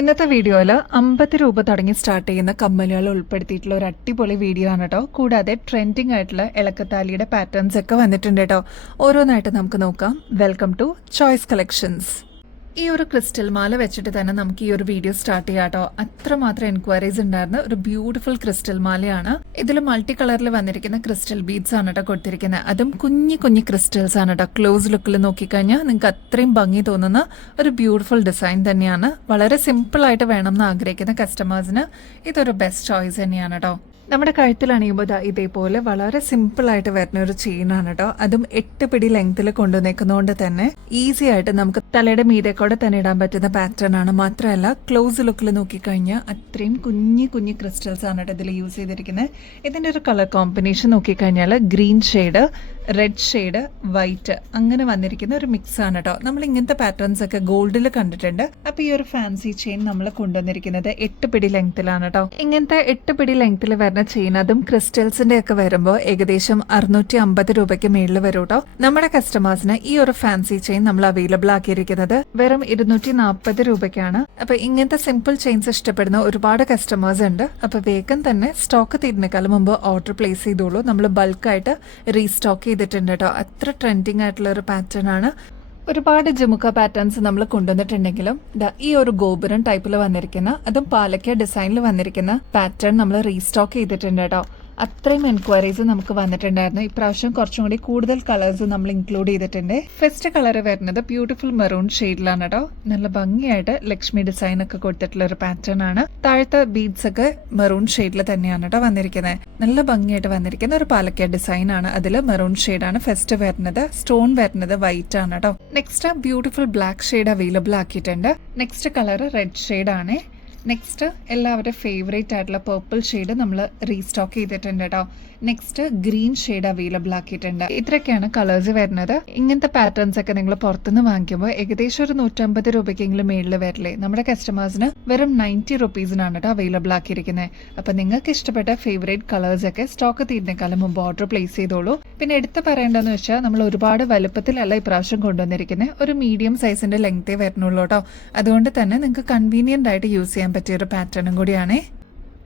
ഇന്നത്തെ വീഡിയോയിൽ 50 രൂപ തുടങ്ങി സ്റ്റാർട്ട് ചെയ്യുന്ന കമ്മലുകൾ ഉൾപ്പെടുത്തിയിട്ടുള്ള ഒരു അടിപൊളി വീഡിയോ ആണ് കേട്ടോ. കൂടാതെ ട്രെൻഡിങ് ആയിട്ടുള്ള ഇളക്കത്താലിയുടെ പാറ്റേൺസ് ഒക്കെ വന്നിട്ടുണ്ട് കേട്ടോ. ഓരോന്നായിട്ട് നമുക്ക് നോക്കാം. Welcome to Choice collections. ഈ ഒരു ക്രിസ്റ്റൽ മാല വെച്ചിട്ട് തന്നെ നമുക്ക് ഈ ഒരു വീഡിയോ സ്റ്റാർട്ട് ചെയ്യാം കേട്ടോ. അത്രമാത്രം എൻക്വയറീസ് ഉണ്ടായിരുന്ന ഒരു ബ്യൂട്ടിഫുൾ ക്രിസ്റ്റൽ മാലയാണ്. ഇതിൽ മൾട്ടി കളറിൽ വന്നിരിക്കുന്ന ക്രിസ്റ്റൽ ബീഡ്സ് ആണ് കേട്ടോ കൊടുത്തിരിക്കുന്നത്. അതും കുഞ്ഞി കുഞ്ഞി ക്രിസ്റ്റൽസ് ആണ് കേട്ടോ. ക്ലോസ് ലുക്കിൽ നോക്കിക്കഴിഞ്ഞാൽ നിങ്ങൾക്ക് അത്രയും ഭംഗി തോന്നുന്ന ഒരു ബ്യൂട്ടിഫുൾ ഡിസൈൻ തന്നെയാണ്. വളരെ സിമ്പിൾ ആയിട്ട് വേണം എന്ന് ആഗ്രഹിക്കുന്ന കസ്റ്റമേഴ്സിന് ഇതൊരു ബെസ്റ്റ് ചോയ്സ് തന്നെയാണ് കേട്ടോ. നമ്മുടെ കഴുത്തിൽ അണിയുമ്പോൾ ഇതേപോലെ വളരെ സിമ്പിൾ ആയിട്ട് വരുന്ന ഒരു ചെയിനാണ് കേട്ടോ. അതും 8 പിടി ലെങ്ത്തിൽ കൊണ്ടുവന്നേക്കുന്നതുകൊണ്ട് തന്നെ ഈസി ആയിട്ട് നമുക്ക് തലയുടെ മീതെ കൂടെ തന്നെ ഇടാൻ പറ്റുന്ന പാറ്റേൺ ആണ്. മാത്രമല്ല ക്ലോസ് ലുക്കിൽ നോക്കിക്കഴിഞ്ഞാൽ അത്രയും കുഞ്ഞി കുഞ്ഞി ക്രിസ്റ്റൽസ് ആണ് കേട്ടോ ഇതിൽ യൂസ് ചെയ്തിരിക്കുന്നത്. ഇതിന്റെ ഒരു കളർ കോമ്പിനേഷൻ നോക്കിക്കഴിഞ്ഞാൽ green shade, red shade, white അങ്ങനെ വന്നിരിക്കുന്ന ഒരു മിക്സ് ആണ് കേട്ടോ. നമ്മൾ ഇങ്ങനത്തെ പാറ്റേൺസ് ഒക്കെ ഗോൾഡിൽ കണ്ടിട്ടുണ്ട്. അപ്പൊ ഈ ഒരു ഫാൻസി ചെയിൻ നമ്മൾ കൊണ്ടുവന്നിരിക്കുന്നത് 8 പിടി ലെങ്ത്തിലാണ് കേട്ടോ. ഇങ്ങനത്തെ 8 പിടി ലെങ്ത്തിൽ വരുന്ന ചെയിൻ, അതും ക്രിസ്റ്റൽസിന്റെ ഒക്കെ വരുമ്പോൾ ഏകദേശം 650 രൂപയ്ക്ക് മേളിൽ വരും കേട്ടോ. നമ്മുടെ കസ്റ്റമേഴ്സിന് ഈ ഒരു ഫാൻസി ചെയിൻ നമ്മൾ അവൈലബിൾ ആക്കിയിരിക്കുന്നത് വെറും 240 രൂപയ്ക്കാണ്. അപ്പൊ ഇങ്ങനത്തെ സിമ്പിൾ ചെയിൻസ് ഇഷ്ടപ്പെടുന്ന ഒരുപാട് കസ്റ്റമേഴ്സ് ഉണ്ട്. അപ്പൊ വേഗം തന്നെ സ്റ്റോക്ക് തീരുന്നേക്കാളും മുമ്പ് ഓർഡർ പ്ലേസ് ചെയ്തോളൂ. നമ്മൾ ബൾക്കായിട്ട് റീസ്റ്റോക്ക് ചെയ്തിട്ടുണ്ട് കേട്ടോ. അത്ര ട്രെൻഡിങ് ആയിട്ടുള്ള ഒരു പാറ്റേൺ ആണ്. ഒരുപാട് ജുമുക്ക പാറ്റേൺസ് നമ്മൾ കൊണ്ടുവന്നിട്ടുണ്ടെങ്കിലും ഈ ഒരു ഗോപുരം ടൈപ്പിൽ വന്നിരിക്കുന്ന, അതും പാലക്ക ഡിസൈനിൽ വന്നിരിക്കുന്ന പാറ്റേൺ നമ്മൾ റീസ്റ്റോക്ക് ചെയ്തിട്ടുണ്ട് കേട്ടോ. അത്രയും എൻക്വയറീസ് നമുക്ക് വന്നിട്ടുണ്ടായിരുന്നു. ഇപ്രാവശ്യം കുറച്ചും കൂടി കൂടുതൽ കളേഴ്സ് നമ്മൾ ഇൻക്ലൂഡ് ചെയ്തിട്ടുണ്ട്. ഫസ്റ്റ് കളർ വരുന്നത് ബ്യൂട്ടിഫുൾ മെറൂൺ ഷെയ്ഡിലാണ് കേട്ടോ. നല്ല ഭംഗിയായിട്ട് ലക്ഷ്മി ഡിസൈൻ ഒക്കെ കൊടുത്തിട്ടുള്ള ഒരു പാറ്റേൺ ആണ്. താഴത്തെ ബീഡ്സ് ഒക്കെ മെറൂൺ ഷെയ്ഡിൽ തന്നെയാണ് കേട്ടോ വന്നിരിക്കുന്നത്. നല്ല ഭംഗിയായിട്ട് വന്നിരിക്കുന്ന ഒരു പാലക്ക ഡിസൈൻ ആണ്. അതിൽ മെറൂൺ ഷെയ്ഡാണ് ഫസ്റ്റ് വരുന്നത്. സ്റ്റോൺ വരുന്നത് വൈറ്റ് ആണ് കേട്ടോ. Next beautiful black shade available ആക്കിയിട്ടുണ്ട്. നെക്സ്റ്റ് കളർ റെഡ് ഷെയ്ഡ് ആണ്. നെക്സ്റ്റ് എല്ലാവരുടെ ഫേവറേറ്റ് ആയിട്ടുള്ള പേർപ്പിൾ ഷെയ്ഡ് നമ്മൾ റീസ്റ്റോക്ക് ചെയ്തിട്ടുണ്ട് കേട്ടോ. നെക്സ്റ്റ് ഗ്രീൻ ഷെയ്ഡ് അവൈലബിൾ ആക്കിയിട്ടുണ്ട്. ഇത്രയൊക്കെയാണ് കളേഴ്സ് വരുന്നത്. ഇങ്ങനത്തെ പാറ്റേൺസ് ഒക്കെ നിങ്ങൾ പുറത്തുനിന്ന് വാങ്ങിക്കുമ്പോൾ ഏകദേശം ഒരു 150 രൂപയ്ക്കെങ്കിലും മേളിൽ വരില്ലേ. നമ്മുടെ കസ്റ്റമേഴ്സിന് വെറും 90 റുപ്പീസിനാണ് കേട്ടോ അവൈലബിൾ ആക്കിയിരിക്കുന്നത്. അപ്പൊ നിങ്ങൾക്ക് ഇഷ്ടപ്പെട്ട ഫേവറേറ്റ് കളേഴ്സ് ഒക്കെ സ്റ്റോക്ക് തീരുന്നേക്കാളും മുമ്പ് ഓർഡർ പ്ലേസ് ചെയ്തോളൂ. പിന്നെ എടുത്ത് പറയേണ്ടതെന്ന് വെച്ചാൽ നമ്മൾ ഒരുപാട് വലുപ്പത്തിലല്ല ഇപ്രാവശ്യം കൊണ്ടുവന്നിരിക്കുന്നത്. ഒരു മീഡിയം സൈസിന്റെ ലെങ്തേ വരുന്നുള്ളൂ കേട്ടോ. അതുകൊണ്ട് തന്നെ നിങ്ങൾക്ക് കൺവീനിയന്റ് ആയിട്ട് യൂസ് ചെയ്യാൻ പറ്റിയൊരു പാറ്റേണും കൂടിയാണേ.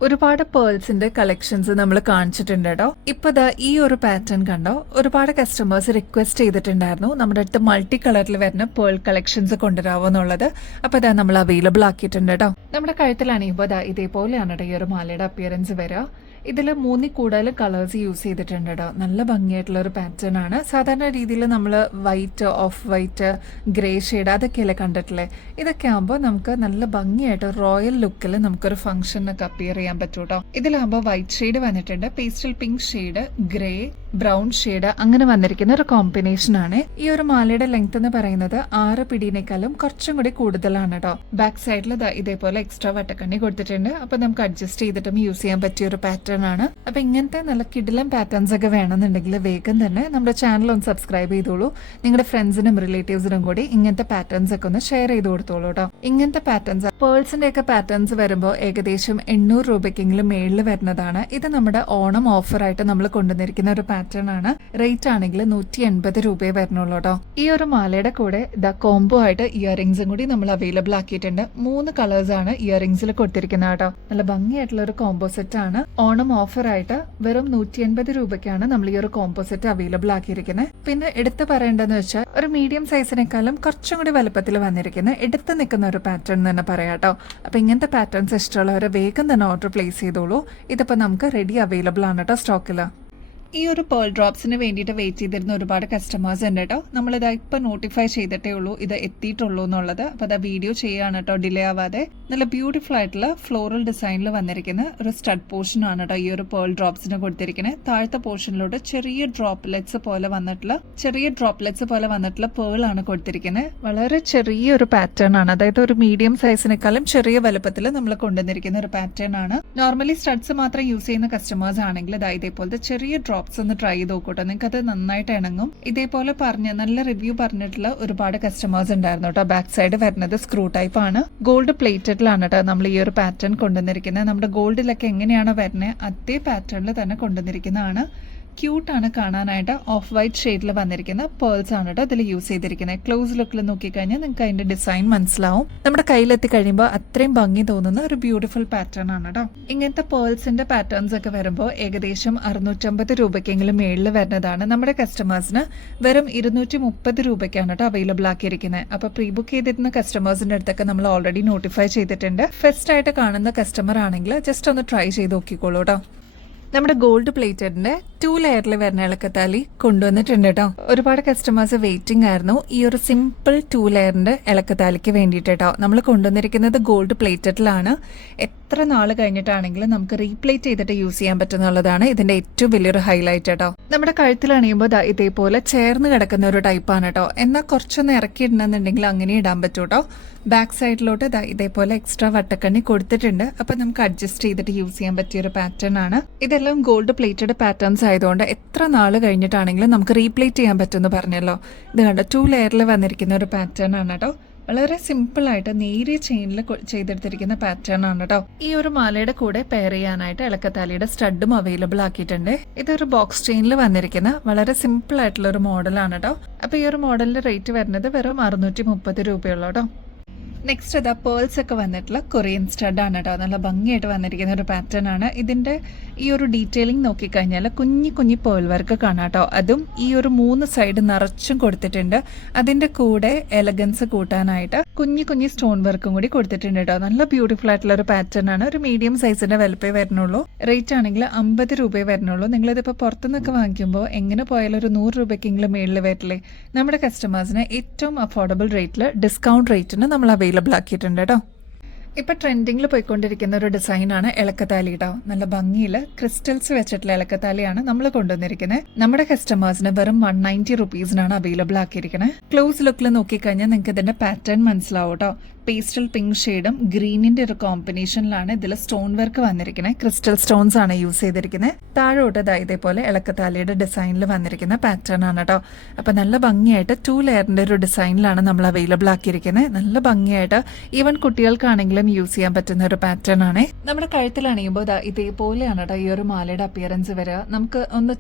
ഒരുപാട് പേൾസിന്റെ കളക്ഷൻസ് നമ്മൾ കാണിച്ചിട്ടുണ്ട് കേട്ടോ. ഇപ്പൊ ഈ ഒരു പാറ്റേൺ കണ്ടോ, ഒരുപാട് കസ്റ്റമേഴ്സ് റിക്വസ്റ്റ് ചെയ്തിട്ടുണ്ടായിരുന്നു നമ്മുടെ അടുത്ത് മൾട്ടി കളറിൽ വരുന്ന പേൾ കളക്ഷൻസ് കൊണ്ടുവരാവോ എന്നുള്ളത്. അപ്പൊ നമ്മൾ അവൈലബിൾ ആക്കിയിട്ടുണ്ട് കേട്ടോ. നമ്മുടെ കഴുത്തിൽ അണിയുമ്പോൾ ഇതേപോലെയാണ് കേട്ടോ ഈ ഒരു മാലയുടെ അപ്പിയറൻസ് വരിക. ഇതിൽ 3 കൂടുതൽ കളേഴ്സ് യൂസ് ചെയ്തിട്ടുണ്ട് കേട്ടോ. നല്ല ഭംഗിയായിട്ടുള്ള ഒരു പാറ്റേൺ ആണ്. സാധാരണ രീതിയിൽ നമ്മൾ white, off white, grey shade അതൊക്കെയല്ലേ കണ്ടിട്ടില്ലേ. ഇതൊക്കെ ആകുമ്പോൾ നമുക്ക് നല്ല ഭംഗിയായിട്ട് റോയൽ ലുക്കിൽ നമുക്കൊരു ഫംഗ്ഷനൊക്കെ അപ്പിയർ ചെയ്യാൻ പറ്റും കേട്ടോ. ഇതിലാകുമ്പോൾ വൈറ്റ് ഷെയ്ഡ് വന്നിട്ടുണ്ട്, pastel pink shade, grey, brown shade അങ്ങനെ വന്നിരിക്കുന്ന ഒരു കോമ്പിനേഷൻ ആണ്. ഈ ഒരു മാലയുടെ ലെങ്ത് എന്ന് പറയുന്നത് 6 പിടിനേക്കാളും കുറച്ചും കൂടി കൂടുതലാണ് കേട്ടോ. ബാക്ക് സൈഡിൽ ഇതേപോലെ എക്സ്ട്രാ വട്ടക്കണ്ണി കൊടുത്തിട്ടുണ്ട്. അപ്പൊ നമുക്ക് അഡ്ജസ്റ്റ് ചെയ്തിട്ടും യൂസ് ചെയ്യാൻ പറ്റിയ ഒരു പാറ്റേൺ ആണ്. അപ്പൊ ഇങ്ങനത്തെ നല്ല കിടിലം പാറ്റേൺസ് ഒക്കെ വേണമെന്നുണ്ടെങ്കിൽ വേഗം തന്നെ നമ്മുടെ ചാനൽ ഒന്ന് സബ്സ്ക്രൈബ് ചെയ്തോളൂ. നിങ്ങളുടെ ഫ്രണ്ട്സിനും റിലേറ്റീവ്സിനും കൂടി ഇങ്ങനത്തെ പാറ്റേൺസ് ഒക്കെ ഒന്ന് ഷെയർ ചെയ്ത് കൊടുത്തോളൂ കേട്ടോ. ഇങ്ങനത്തെ പാറ്റേൺസ് പേൾസിന്റെ ഒക്കെ പാറ്റേൺസ് വരുമ്പോൾ ഏകദേശം 800 രൂപയ്ക്കെങ്കിലും മേളിൽ വരുന്നതാണ്. ഇത് നമ്മുടെ ഓണം ഓഫർ ആയിട്ട് നമ്മൾ കൊണ്ടുവന്നിരിക്കുന്ന ഒരു പാറ്റേൺ ആണ്. റേറ്റ് ആണെങ്കിൽ 180 രൂപയെ വരുന്നുള്ളൂ കേട്ടോ. ഈ ഒരു മാലയുടെ കൂടെ കോംബോ ആയിട്ട് ഇയറിംഗ്സും കൂടി നമ്മൾ അവൈലബിൾ ആക്കിയിട്ടുണ്ട്. 3 കളേഴ്സ് ആണ് ഇയറിംഗ്സിൽ കൊടുത്തിരിക്കുന്നത് കേട്ടോ. നല്ല ഭംഗിയായിട്ടുള്ള ഒരു കോംബോ സെറ്റ് ആണ്. ഓണം ഓഫർ ആയിട്ട് വെറും 180 രൂപയ്ക്കാണ് നമ്മൾ ഈ ഒരു കോംബോ സെറ്റ് അവൈലബിൾ ആക്കിയിരിക്കുന്നത്. പിന്നെ എടുത്തു പറയേണ്ടതെന്ന് വെച്ചാൽ ഒരു മീഡിയം സൈസിനേക്കാളും കുറച്ചും കൂടി വലുപ്പത്തിൽ വന്നിരിക്കുന്ന എടുത്തു നിൽക്കുന്ന ഒരു പാറ്റേൺ തന്നെ പറയാം കേട്ടോ. അപ്പൊ ഇങ്ങനത്തെ പാറ്റേൺസ് ഇഷ്ടമുള്ളവരെ വേഗം തന്നെ ഓർഡർ പ്ലേസ് ചെയ്തോളൂ. ഇതിപ്പോ നമുക്ക് റെഡി അവൈലബിൾ ആണ് കേട്ടോ സ്റ്റോക്കില്. ഈ ഒരു പേൾ ഡ്രോപ്സിന് വേണ്ടിയിട്ട് വെയിറ്റ് ചെയ്തിരുന്ന ഒരുപാട് കസ്റ്റമേഴ്സ് ഉണ്ട് കേട്ടോ. നമ്മളിത് ഇപ്പൊ നോട്ടിഫൈ ചെയ്തിട്ടേ ഉള്ളൂ ഇത് എത്തിയിട്ടുള്ളൂ എന്നുള്ളത്. അപ്പൊ അത് വീഡിയോ ചെയ്യാണ് കേട്ടോ, ഡിലേ ആവാതെ. നല്ല ബ്യൂട്ടിഫുൾ ആയിട്ടുള്ള ഫ്ലോറൽ ഡിസൈനിൽ വന്നിരിക്കുന്ന ഒരു സ്റ്റഡ് പോർഷൻ ആണ് കേട്ടോ ഈ ഒരു പേൾ ഡ്രോപ്സിന് കൊടുത്തിരിക്കുന്നത്. താഴത്തെ പോർഷനിലോട്ട് ചെറിയ ഡ്രോപ്ലെറ്റ്സ് പോലെ വന്നിട്ടുള്ള പേൾ ആണ് കൊടുത്തിരിക്കുന്നത്. വളരെ ചെറിയൊരു പാറ്റേൺ ആണ്. അതായത് ഒരു മീഡിയം സൈസിനേക്കാളും ചെറിയ വലുപ്പത്തിൽ നമ്മൾ കൊണ്ടുവന്നിരിക്കുന്ന ഒരു പാറ്റേൺ ആണ്. നോർമലി സ്റ്റഡ്സ് മാത്രം യൂസ് ചെയ്യുന്ന കസ്റ്റമേഴ്സ് ആണെങ്കിൽ ഇതേപോലത്തെ ചെറിയ ഡ്രോപ്സ് ഒന്ന് ട്രൈ ചെയ്ത് നോക്കൂട്ടോ. നിങ്ങൾക്ക് അത് നന്നായിട്ട് ഇണങ്ങും. ഇതേപോലെ നല്ല റിവ്യൂ പറഞ്ഞിട്ടുള്ള ഒരുപാട് കസ്റ്റമേഴ്സ് ഉണ്ടായിരുന്നു കേട്ടോ. ബാക്ക് സൈഡ് വരുന്നത് സ്ക്രൂ ടൈപ്പ് ആണ്. ഗോൾഡ് പ്ലേറ്റഡിലാണ് കേട്ടോ നമ്മൾ ഈ ഒരു പാറ്റേൺ കൊണ്ടുവന്നിരിക്കുന്നത്. നമ്മുടെ ഗോൾഡിലൊക്കെ എങ്ങനെയാണോ വരുന്നത് അതേ പാറ്റേണിൽ തന്നെ കൊണ്ടുവന്നിരിക്കുന്നതാണ്. ക്യൂട്ടാണ് കാണാനായിട്ട്. ഓഫ് വൈറ്റ് ഷെയ്ഡിൽ വന്നിരിക്കുന്ന പേൾസ് ആണ് കേട്ടോ ഇതിൽ യൂസ് ചെയ്തിരിക്കുന്നത്. ക്ലോസ് ലുക്കിൽ നോക്കിക്കഴിഞ്ഞാൽ നിങ്ങൾക്ക് അതിന്റെ ഡിസൈൻ മനസ്സിലാവും. നമ്മുടെ കയ്യിലെത്തി കഴിയുമ്പോൾ അത്രയും ഭംഗി തോന്നുന്ന ഒരു ബ്യൂട്ടിഫുൾ പാറ്റേൺ ആണ് കേട്ടോ. ഇങ്ങനത്തെ പേൾസിന്റെ പാറ്റേൺസ് ഒക്കെ വരുമ്പോൾ ഏകദേശം 650 രൂപയ്ക്കെങ്കിലും മേളിൽ വരുന്നതാണ്. നമ്മുടെ കസ്റ്റമേഴ്സിന് വെറും 230 രൂപയ്ക്കാണ് കേട്ടോ അവൈലബിൾ ആക്കിയിരിക്കുന്നത്. അപ്പൊ പ്രീ ബുക്ക് ചെയ്തിരുന്ന കസ്റ്റമേഴ്സിന്റെ അടുത്തൊക്കെ നമ്മൾ ഓൾറെഡി നോട്ടിഫൈ ചെയ്തിട്ടുണ്ട്. ഫസ്റ്റ് ആയിട്ട് കാണുന്ന കസ്റ്റമർ ആണെങ്കിൽ ജസ്റ്റ് ഒന്ന് ട്രൈ ചെയ്ത് നോക്കിക്കോളൂ കേട്ടോ. നമ്മുടെ ഗോൾഡ് പ്ലേറ്റഡിന്റെ 2 ലെയറിൽ വരുന്ന ഇളക്കത്താലി കൊണ്ടുവന്നിട്ടുണ്ട് കേട്ടോ. ഒരുപാട് കസ്റ്റമേഴ്സ് വെയിറ്റിംഗ് ആയിരുന്നു ഈ ഒരു സിമ്പിൾ 2 ലെയറിന്റെ ഇളക്കത്താലിക്ക് വേണ്ടിയിട്ട് കേട്ടോ. നമ്മൾ കൊണ്ടുവന്നിരിക്കുന്നത് ഗോൾഡ് പ്ലേറ്റഡിലാണ്. എത്ര നാൾ കഴിഞ്ഞിട്ടാണെങ്കിലും നമുക്ക് റീപ്ലേറ്റ് ചെയ്തിട്ട് യൂസ് ചെയ്യാൻ പറ്റുന്നുള്ളതാണ് ഇതിന്റെ ഏറ്റവും വലിയൊരു ഹൈലൈറ്റ് കേട്ടോ. നമ്മുടെ കഴുത്തിൽ അണിയുമ്പോൾ ഇതേപോലെ ചേർന്ന് കിടക്കുന്ന ഒരു ടൈപ്പാണ് കേട്ടോ. എന്നാൽ കുറച്ചൊന്ന് ഇറക്കി ഇടണമെന്നുണ്ടെങ്കിൽ അങ്ങനെ ഇടാൻ പറ്റൂ കേട്ടോ. ബാക്ക് സൈഡിലോട്ട് ഇതേപോലെ എക്സ്ട്രാ വട്ടക്കണ്ണി കൊടുത്തിട്ടുണ്ട്. അപ്പൊ നമുക്ക് അഡ്ജസ്റ്റ് ചെയ്തിട്ട് യൂസ് ചെയ്യാൻ പറ്റിയ ഒരു പാറ്റേൺ ആണ്. ഇതെല്ലാം ഗോൾഡ് പ്ലേറ്റഡ് പാറ്റേൺസ് ആയതുകൊണ്ട് എത്ര നാൾ കഴിഞ്ഞിട്ടാണെങ്കിലും നമുക്ക് റീപ്ലേറ്റ് ചെയ്യാൻ പറ്റുമെന്ന് പറഞ്ഞല്ലോ. ഇത് കണ്ടോ 2 ലെയറിൽ വന്നിരിക്കുന്ന ഒരു പാറ്റേൺ ആണ് കേട്ടോ. വളരെ സിമ്പിൾ ആയിട്ട് നേരിയ ചെയിനിൽ ചെയ്തെടുത്തിരിക്കുന്ന പാറ്റേൺ ആണ് കേട്ടോ. ഈ ഒരു മാലയുടെ കൂടെ പെയർ ചെയ്യാനായിട്ട് ഇളക്കത്താലിയുടെ സ്റ്റഡും അവൈലബിൾ ആക്കിയിട്ടുണ്ട്. ഇതൊരു ബോക്സ് ചെയിനിൽ വന്നിരിക്കുന്ന വളരെ സിമ്പിൾ ആയിട്ടുള്ള ഒരു മോഡലാണ് കേട്ടോ. അപ്പൊ ഈ ഒരു മോഡലിന്റെ റേറ്റ് വരുന്നത് വെറും 630 രൂപയുള്ളൂ കേട്ടോ. നെക്സ്റ്റ് പേൾസ് ഒക്കെ വന്നിട്ടുള്ള കൊറിയൻ സ്റ്റഡ് ആണ് കേട്ടോ. നല്ല ഭംഗിയായിട്ട് വന്നിരിക്കുന്ന ഒരു പാറ്റേൺ ആണ്. ഇതിന്റെ ഈ ഒരു ഡീറ്റെയിലിംഗ് നോക്കിക്കഴിഞ്ഞാൽ കുഞ്ഞി പേൾ വർക്ക് കാണാം കേട്ടോ. അതും ഈ ഒരു 3 സൈഡ് നിറച്ചും കൊടുത്തിട്ടുണ്ട്. അതിന്റെ കൂടെ എലഗൻസ് കൂട്ടാനായിട്ട് കുഞ്ഞി സ്റ്റോൺ വർക്കും കൂടി കൊടുത്തിട്ടുണ്ട് കേട്ടോ. നല്ല ബ്യൂട്ടിഫുൾ ആയിട്ടുള്ള ഒരു പാറ്റേൺ ആണ്. ഒരു മീഡിയം സൈസിന്റെ വലുപ്പേ വരുന്നുള്ളൂ. റേറ്റ് ആണെങ്കിൽ 50 രൂപയെ വരുന്നുള്ളൂ. നിങ്ങളിതിപ്പോൾ പുറത്തുനിന്നൊക്കെ വാങ്ങിക്കുമ്പോൾ എങ്ങനെ പോയാലും ഒരു 100 രൂപയ്ക്കെങ്കിലും മേളിൽ വരില്ലേ. നമ്മുടെ കസ്റ്റമേഴ്സിന് ഏറ്റവും അഫോർഡബിൾ റേറ്റിൽ ഡിസ്കൗണ്ട് റേറ്റിന് നമ്മൾ അവൈലബിൾ ആക്കിയിട്ടുണ്ട് കേട്ടോ. ഇപ്പൊ ട്രെൻഡിങ്ങിൽ പോയിക്കൊണ്ടിരിക്കുന്ന ഒരു ഡിസൈനാണ് ഇളക്കത്താലി കേട്ടോ. നല്ല ഭംഗിയിൽ ക്രിസ്റ്റൽസ് വെച്ചിട്ടുള്ള ഇളക്കത്താലിയാണ് നമ്മൾ കൊണ്ടുവന്നിരിക്കുന്നത്. നമ്മുടെ കസ്റ്റമേഴ്സിന് വെറും 190 റുപ്പീസിനാണ് അവൈലബിൾ ആക്കിയിരിക്കുന്നത്. ക്ലോസ് ലുക്കിൽ നോക്കിക്കഴിഞ്ഞാൽ നിങ്ങൾക്ക് ഇതിന്റെ പാറ്റേൺ മനസ്സിലാവും കേട്ടോ. പേസ്റ്റൽ പിങ്ക് ഷെയ്ഡും ഗ്രീനിന്റെ ഒരു കോമ്പിനേഷനിലാണ് ഇതിൽ സ്റ്റോൺ വർക്ക് വന്നിരിക്കുന്നത്. ക്രിസ്റ്റൽ സ്റ്റോൺസ് ആണ് യൂസ് ചെയ്തിരിക്കുന്നത്. താഴോട്ട് ഇതേപോലെ ഇളക്കത്താലിയുടെ ഡിസൈനിൽ വന്നിരിക്കുന്ന പാറ്റേൺ ആണ് കേട്ടോ. അപ്പൊ നല്ല ഭംഗിയായിട്ട് 2 ലെയറിന്റെ ഒരു ഡിസൈനിലാണ് നമ്മൾ അവൈലബിൾ ആക്കിയിരിക്കുന്നത്. നല്ല ഭംഗിയായിട്ട് ഈവൻ കുട്ടികൾക്കാണെങ്കിലും യൂസ് ചെയ്യാൻ പറ്റുന്ന ഒരു പാറ്റേൺ ആണ്. നമ്മുടെ കഴുത്തിൽ അണിയുമ്പോൾ ഇതേപോലെയാണ് കേട്ടോ ഈ ഒരു മാലയുടെ അപ്പിയറൻസ് വരിക. നമുക്ക് ഒന്ന്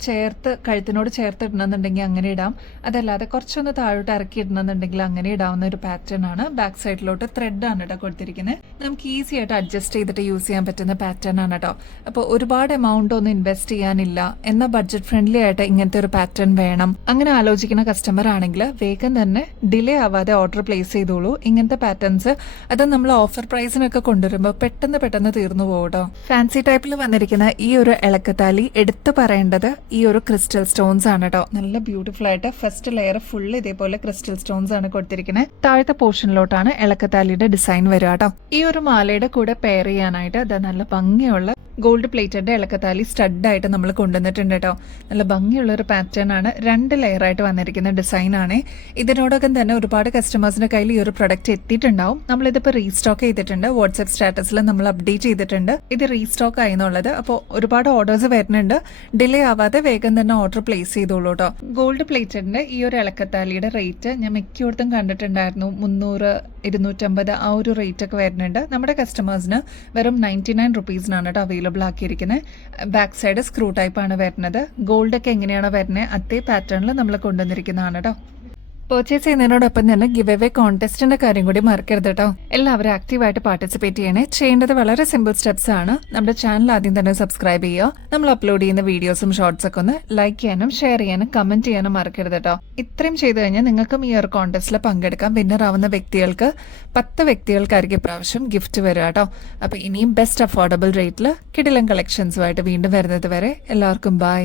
കഴുത്തിനോട് ചേർത്ത് ഇടണമെന്നുണ്ടെങ്കിൽ അങ്ങനെ ഇടാം. അതല്ലാതെ കുറച്ചൊന്ന് താഴോട്ട് ഇറക്കി ഇടണമെന്നുണ്ടെങ്കിൽ അങ്ങനെ ഇടാവുന്ന ഒരു പാറ്റേൺ ആണ്. ബാക്ക് സൈഡിലോട്ട് ത്രെഡ് ആണ് കേട്ടോ കൊടുത്തിരിക്കുന്നത്. നമുക്ക് ഈസി ആയിട്ട് അഡ്ജസ്റ്റ് ചെയ്തിട്ട് യൂസ് ചെയ്യാൻ പറ്റുന്ന പാറ്റേൺ ആണ് കേട്ടോ. അപ്പോൾ ഒരുപാട് എമൗണ്ട് ഒന്നും ഇൻവെസ്റ്റ് ചെയ്യാനില്ല, എന്നാൽ ബഡ്ജറ്റ് ഫ്രണ്ട്ലി ആയിട്ട് ഇങ്ങനത്തെ ഒരു പാറ്റേൺ വേണം അങ്ങനെ ആലോചിക്കുന്ന കസ്റ്റമർ ആണെങ്കിൽ വേഗം തന്നെ ഡിലേ ആവാതെ ഓർഡർ പ്ലേസ് ചെയ്തോളൂ. ഇങ്ങനത്തെ പാറ്റേൺസ് അത് നമ്മൾ ഓഫർ പ്രൈസിനൊക്കെ കൊണ്ടുവരുമ്പോൾ പെട്ടെന്ന് തീർന്നു പോകും കേട്ടോ. ഫാൻസി ടൈപ്പിൽ വന്നിരിക്കുന്ന ഈ ഒരു ഇളക്കത്താലി എടുത്തു പറയേണ്ടത് ഈ ഒരു ക്രിസ്റ്റൽ സ്റ്റോൺസ് ആണ് കേട്ടോ. നല്ല ബ്യൂട്ടിഫുൾ ആയിട്ട് ഫസ്റ്റ് ലെയർ ഫുൾ ഇതേപോലെ ക്രിസ്റ്റൽ സ്റ്റോൺസ് ആണ് കൊടുത്തിരിക്കുന്നത്. താഴത്തെ പോർഷനിലോട്ടാണ് ഇളക്കത്താലിയുടെ ഡിസൈൻ വരിക കേട്ടോ. ഈ ഒരു മാലയുടെ കൂടെ പെയർ ചെയ്യാനായിട്ട് അത് നല്ല ഭംഗിയുള്ള ഗോൾഡ് പ്ലേറ്റഡ് ഇളക്കത്താലി സ്റ്റഡായിട്ട് നമ്മൾ കൊണ്ടുവന്നിട്ടുണ്ട് കേട്ടോ. നല്ല ഭംഗിയുള്ള ഒരു പാറ്റേൺ ആണ്. 2 ലെയർ ആയിട്ട് വന്നിരിക്കുന്ന ഡിസൈൻ ആണ്. ഇതിനോടൊപ്പം തന്നെ ഒരുപാട് കസ്റ്റമേഴ്സിന്റെ കയ്യിൽ ഈ ഒരു പ്രൊഡക്റ്റ് എത്തിയിട്ടുണ്ടാവും. നമ്മളിതിപ്പോൾ റീസ്റ്റോക്ക് ചെയ്തിട്ടുണ്ട്. വാട്സ്ആപ്പ് സ്റ്റാറ്റസിൽ നമ്മൾ അപ്ഡേറ്റ് ചെയ്തിട്ടുണ്ട് ഇത് റീസ്റ്റോക്ക് ആയി എന്നുള്ളത്. അപ്പോൾ ഒരുപാട് ഓർഡേഴ്സ് വരുന്നുണ്ട്. ഡിലേ ആവാതെ വേഗം തന്നെ ഓർഡർ പ്ലേസ് ചെയ്തോളൂ കേട്ടോ. ഗോൾഡ് പ്ലേറ്റഡിന്റെ ഈ ഒരു ഇളക്കത്താലിയുടെ റേറ്റ് ഞാൻ മിക്കയിടത്തും കണ്ടിട്ടുണ്ടായിരുന്നു. 300, 250 ആ ഒരു റേറ്റ് ഒക്കെ വരുന്നുണ്ട്. നമ്മുടെ കസ്റ്റമേഴ്സിന് വെറും 99 റുപ്പീസിനാണ് കേട്ടോ അവൈലബിൾ ആക്കിയിരിക്കുന്നത്. ബാക്ക് സൈഡ് സ്ക്രൂ ടൈപ്പ് ആണ് വരുന്നത്. ഗോൾഡ് ഒക്കെ എങ്ങനെയാണോ വരുന്നത് അതേ പാറ്റേണിൽ നമ്മൾ കൊണ്ടുവന്നിരിക്കുന്നതാണ് കേട്ടോ. പർച്ചേസ് ചെയ്യുന്നതിനോടൊപ്പം തന്നെ ഗിവ് അവേ കോൺടെസ്റ്റിന്റെ കാര്യം കൂടി മറക്കരുത് കേട്ടോ. എല്ലാവരും ആക്റ്റീവായിട്ട് പാർട്ടിസിപ്പേറ്റ് ചെയ്യണേ. ചെയ്യേണ്ടത് വളരെ സിമ്പിൾ സ്റ്റെപ്സ് ആണ്. നമ്മുടെ ചാനൽ ആദ്യം തന്നെ സബ്സ്ക്രൈബ് ചെയ്യുക. നമ്മൾ അപ്ലോഡ് ചെയ്യുന്ന വീഡിയോസും ഷോർട്സ് ഒക്കെ ഒന്ന് ലൈക്ക് ചെയ്യാനും ഷെയർ ചെയ്യാനും കമന്റ് ചെയ്യാനും മറക്കരുത് കേട്ടോ. ഇത്രയും ചെയ്തു കഴിഞ്ഞാൽ നിങ്ങൾക്കും ഈ ഒരു കോൺടെസ്റ്റിൽ പങ്കെടുക്കാം. വിന്നർ ആവുന്ന വ്യക്തികൾക്ക് 10 വ്യക്തികൾക്കായിരിക്കും ഇപ്രാവശ്യം ഗിഫ്റ്റ് വരിക കേട്ടോ. അപ്പൊ ഇനിയും ബെസ്റ്റ് അഫോർഡബിൾ റേറ്റിൽ കിടിലൻ കളക്ഷൻസുമായിട്ട് വീണ്ടും വരുന്നത് വരെ എല്ലാവർക്കും ബൈ.